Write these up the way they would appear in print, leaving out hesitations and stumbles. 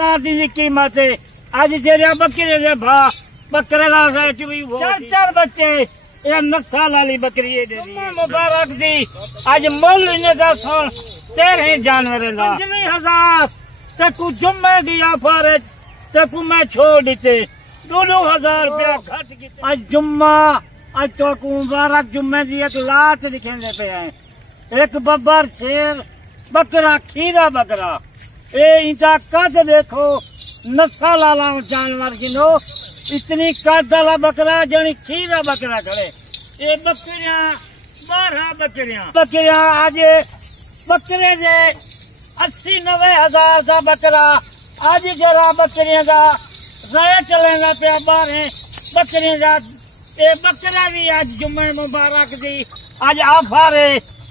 दी कीमत है आज जेरिया बकरे दे भा बकरे का रेट भी चार बच्चे ये नस्ल वाली बकरी है मुबारक दी आज मुल इन्हें का सुन 13 जानवर का 5000 तकू जुम्मे की ऑफर है तकू मैं छोड़ देते 2000 रुपया घट की आज जुम्मा आज तो मुबारक जुम्मे की एक लात दिखेंगे पे है एक बब्बर शेर बकरा खीरा बकरा ए इनका कद देखो नस्ल वाला जानवर गिनो इतनी कद वाला बकरा जनी खीरा बकरा खड़े ये बकरियां 12 बकरियां आज बकरे दे 80-90 हजार का बकरा आज जरा बकरियां का रेट लेना पे 12 बकरियां का ये बकरा भी आज जुम्मे मुबारक दी आज ऑफर है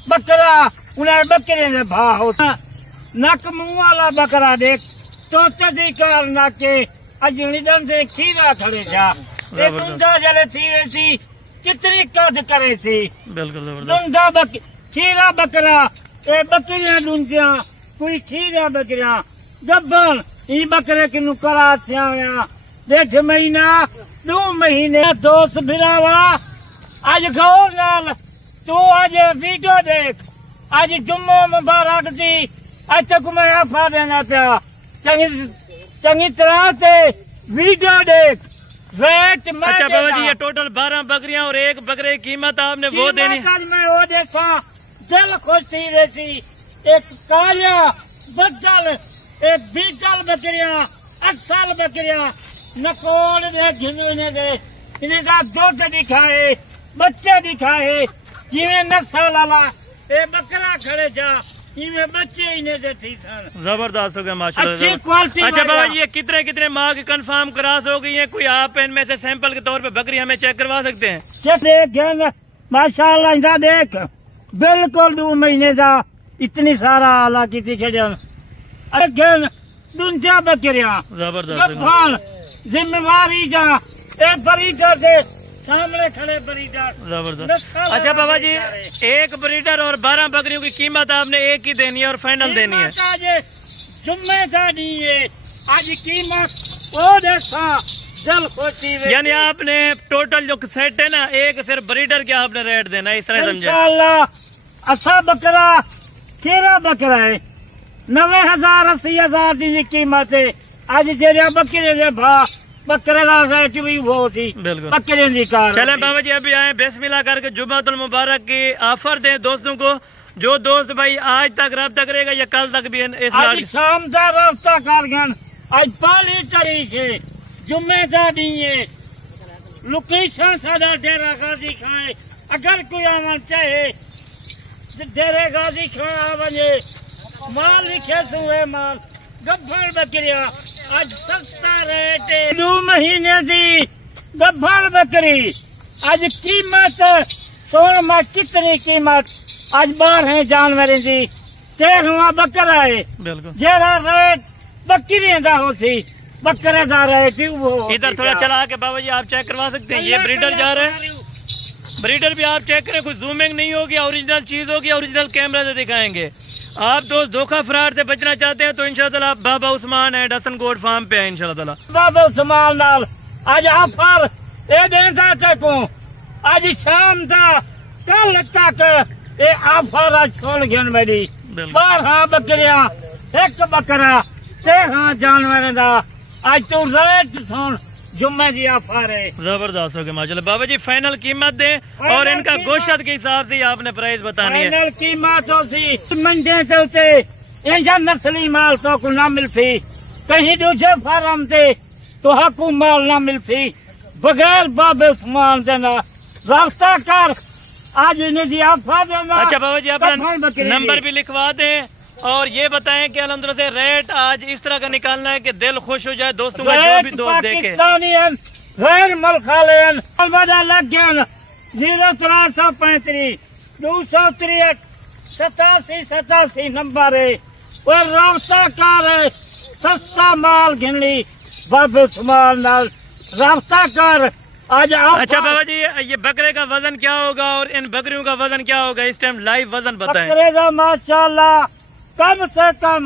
बकरा उन्हें बकरे ने भा होता नक मुंह वाला बकरा देख तो कार नाके अजनिदन से खीरा खड़े जा दुंदा जले थी वैसी कितनी कद करे थी दुंदा खीरा बकरा ए बकरियां दुंदिया कोई खीरा बकरियां गब्बन ई बकरे की नुकरा थिया 1.5 महीना 2 महीने दोस्त फिरावा आज गौर नाल तू आज वीडियो देख आज जुम्मो मुबारक दी आज तक मैं आफा देना पाया चंगी तरह से वीडियो देख रेट में अच्छा बाबा जी ये टोटल 12 बकरियां और एक बकरे की कीमत आपने वो देनी मैं वो देखा दिल खुश थी रहती एक कालिया बदल एक बीगल बकरियां 8 साल बकरियां नकोल दे घिने दे इन्हें का दूध दिखाए बच्चे दिखाए जिਵੇਂ नस्ल वाला ए बकरा खड़े जा इनमें बच्चे इन्हें दे थी सन जबरदस्त हो गया माशाल्लाह अच्छी क्वालिटी अच्छा बाबा जी ये कितने माह की कंफर्म क्रॉस हो गई है कोई आप इनमें से सैंपल के तौर पे बकरी हमें चेक करवा सकते हैं देख माशाल्लाह इनका देख बिल्कुल 2 महीने का इतनी सारा आला की थी दुनिया बकरियां जबरदस्त जिम्मेवारी जा एक ब्रीडर दे सामने खड़े ब्रीडर जबरदस्त अच्छा बाबा जी एक ब्रीडर और 12 बकरियों की कीमत आपने एक ही देनी है और फाइनल देनी है जुम्मेदारी है आज कीमत वो देखा दिल खुशी यानी आपने टोटल जो सेट है ना एक सिर्फ ब्रीडर के आपने रेट देना है इस तरह समझे अच्छा बकरा खीरा बकरा है 90,000 80,000 की कीमत है आज जेरिया बकरे दे भा बकरे का रेट भी वो थी बकरे की कार चले बाबा जी अभी आए बिस्मिल्लाह करके जुम्मतुल मुबारक की ऑफर दें दोस्तों को जो दोस्त भाई आज तक रब्ता करेगा या कल तक भी आज शाम का रब्ता कर आज 5 तारीख है जुम्मेदारी है लोकेशन सादा डेरा गाजी खाए अगर कोई आना चाहे डेरे गाजी खा बजे माल लिखे सुए माल गब्बर बकरिया आज सस्ता रेट 2 महीने की गब्बर बकरी आज कीमत सोन में कितनी कीमत आज 12 जानवर की 13वां बकरा है जरा रेट बकरियों का होती बकरे का रेट वो इधर थोड़ा चला के बाबा जी आप चेक करवा सकते हैं ये ब्रीडर जा रहे हैं ब्रीडर भी आप चेक करें कुछ जूमिंग नहीं होगी ओरिजिनल चीज होगी ओरिजिनल कैमरा से दिखाएंगे आप दोस्त धोखा फरार से बचना चाहते हैं तो इंशाल्लाह बाबा उस्मान है डसन गोड फार्म पे है इंशाल्लाह बाबा उस्मान नाल आज ऑफर ए देता तक आज शाम तक कल तक ये ऑफर आज सुन गन मेरी 12 बकरियां एक बकरा 13 जानवर का आज तो रेट सुन जुम्मे की ऑफर है जबरदस्त हो गया माशाल्लाह बाबा जी फाइनल कीमत दें और इनका गोश्त के हिसाब से आपने प्राइस बतानी है फाइनल कीमत होती मंडे चलते ऐसा नस्ली माल तो को ना मिलती कहीं दूसरे फार्म से तो हकू माल ना मिलती बगैर बाबे उस्मान देना रास्ता कर आज इन्हें ऑफर देना अच्छा बाबा जी अपना नंबर भी लिखवा दें और ये बताएं कि अल्हम्दुलिल्लाह से रेट आज इस तरह का निकालना है कि दिल खुश हो जाए दोस्तों का जो भी दोस्त देखे गैर मुल्क लग गया 0335 263 87 नंबर है और रास्ता कार है सस्ता माल गिनली बाबे उस्मान नाल रास्ता कर आज अच्छा बाबा जी ये बकरे का वजन क्या होगा और इन बकरियों का वजन क्या होगा इस टाइम लाइव वजन बताएं बकरे का माशाल्लाह कम से कम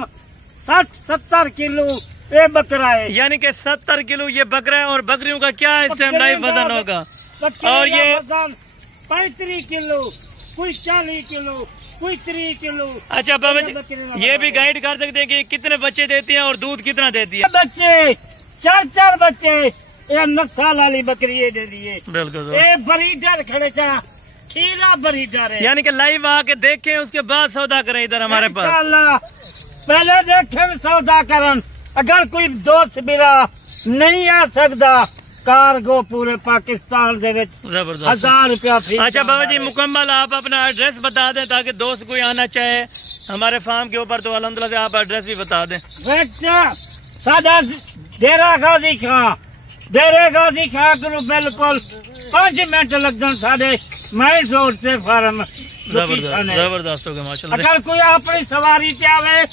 60-70 किलो ये बकरा है। यानी कि 70 किलो ये बकरा है। और बकरियों का क्या इस टाइम लाइव वजन होगा? और ये 35 किलो, कोई 40 किलो, कोई 30 किलो। अच्छा बाबा जी, ये भी गाइड कर सकते हैं कि कितने बच्चे देती हैं और दूध कितना देती है? बच्चे 4 बच्चे ये नक्सल वाली बकरी ये दे दिए। बिल्कुल। ये ब्रीडर खड़े था, खीरा ब्रीडर है। यानी कि लाइव आके देखें, उसके बाद सौदा करें इधर हमारे पास। इंशाअल्लाह पहले देखें सौदा करन। अगर कोई दोस्त मेरा नहीं आ सकता, कार्गो पूरे पाकिस्तान दे विच जबरदस्त 1000 रुपया फीस। अच्छा बाबा जी, मुकम्मल आप अपना एड्रेस बता दें ताकि दोस्त कोई आना चाहे हमारे फार्म के ऊपर, तो अल्हम्दुलिल्लाह से आप एड्रेस भी बता दें। सादा डेरा गाजी खां, डेरे गाजी खां गुरु बिल्कुल 5 मिनट लगते साढ़े माइल रोड से फार्म। जबरदस्त हो गया माशाल्लाह। अगर कोई अपनी सवारी पे आवे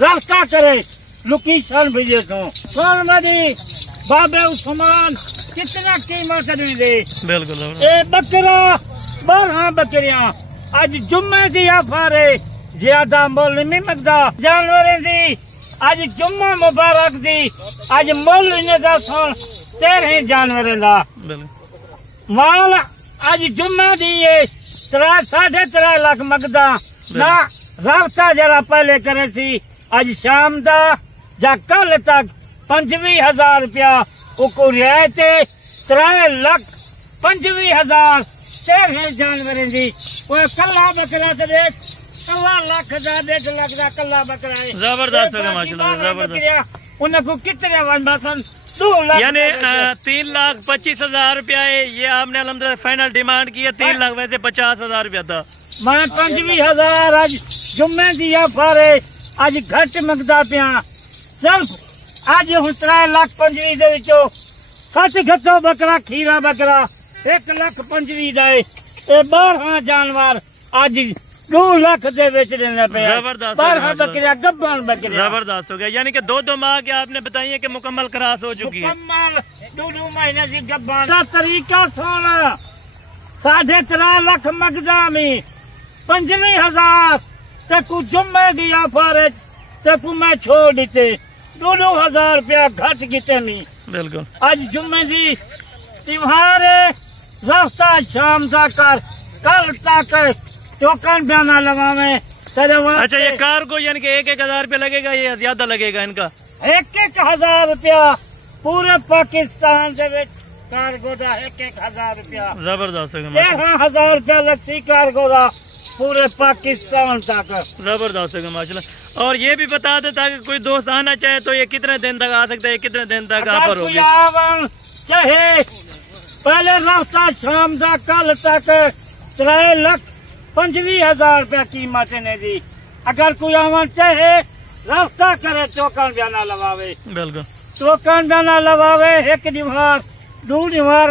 रास्ता करे, लोकेशन भेजे तो मदी बाबे उस्मान कितना कीमत नहीं दे। बिल्कुल। ए बकरा 12 बकरियां आज जुम्मे की आफारे ज्यादा मुल नहीं मंगदा जानवर दी। आज जुम्मा मुबारक दी, आज मुल इन्हें सुन 13 जानवर का माल आज जुम्मे दी 3.5 लाख मंगदा ना। राबता जरा पहले करे सी, आज शाम दा जा कल तक 25,000 रुपया उको रियायत 3,25,000 13 जानवर दी। कला बकरा तो देख, कला लाख का 1.5 लाख का कला बकरा है। जबरदस्त हो गया माशाल्लाह, जबरदस्त। उनको कितने बनबासन 2 लाख, यानी 3,25,000 रुपया है। ये आपने अल्हम्दुलिल्लाह फाइनल डिमांड की है। 3 लाख वैसे 50,000 रुपया था। मैं 25,000 आज जुम्मे दिया फारे आज घट मंगदा पिया। सिर्फ आज हूँ 3,25,000 घट घटो बकरा खीरा बकरा 1,25,000 दे। 12 जानवर आज 2 लाख दे बेच देने पे। जबरदस्त। 12 बकरियां गब्बन बकरियां। जबरदस्त हो गया। यानी कि 2 माह के आपने बताई है कि मुकम्मल क्रॉस हो चुकी है। मुकम्मल 2 महीने की गब्बन। तरीका सोना 3.5 लाख मंगदा में 25,000 तक जुम्मे की ऑफर तक मैं छोड़ देते 2,000 रुपया घट किते नहीं। बिल्कुल। आज जुम्मे की तुम्हारे रास्ता शाम तक कल तक टोकन बयाना लगावे। अच्छा ये कार को यानी कि 1,000 रुपया लगेगा या ज्यादा लगेगा इनका? 1,000 रुपया पूरे पाकिस्तान से कार्गो का 1,000 रुपया। जबरदस्त। 13,000 रुपया लगती कार्गो का पूरे पाकिस्तान तक। जबरदस्त है माशाल्लाह। और ये भी बता दे ताकि कोई दोस्त आना चाहे तो ये कितने दिन तक आ सकता है, कितने दिन तक ऑफर होगी? चाहे पहले रास्ता शाम का कल तक 3,25,000 रुपया कीमत ने दी। अगर कोई आवन चाहे रास्ता करे टोकन बयाना लगावे। बिल्कुल। टोकन बयाना लगावे 1 दीवार 2 दीवार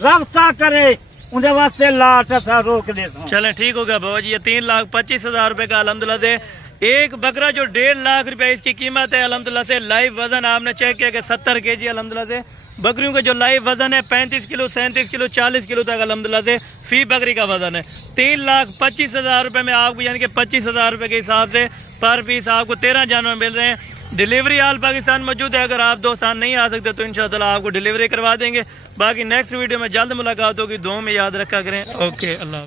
रास्ता करे उनके वास्ते लाट रोक दे। चले ठीक हो गया बाबा जी। ये 3,25,000 रुपए का अल्हम्दुलिल्लाह से एक बकरा जो 1.5 लाख रुपया इसकी कीमत है। अल्हम्दुलिल्लाह से लाइव वजन आपने चेक किया कि 70 kg अल्हम्दुलिल्लाह से बकरियों का जो लाइव वजन है 35 किलो 37 किलो 40 किलो तक अल्हम्दुलिल्लाह से फी बकरी का वजन है। 3,25,000 रुपए में आपको यानी कि 25,000 रुपए के हिसाब से पर पीस आपको 13 जानवर मिल रहे हैं। डिलीवरी ऑल पाकिस्तान मौजूद है। अगर आप दोस्तान नहीं आ सकते तो इंशाअल्लाह आपको डिलीवरी करवा देंगे। बाकी नेक्स्ट वीडियो में जल्द मुलाकात होगी। दुआ में याद रखा करें। ओके, अल्लाह।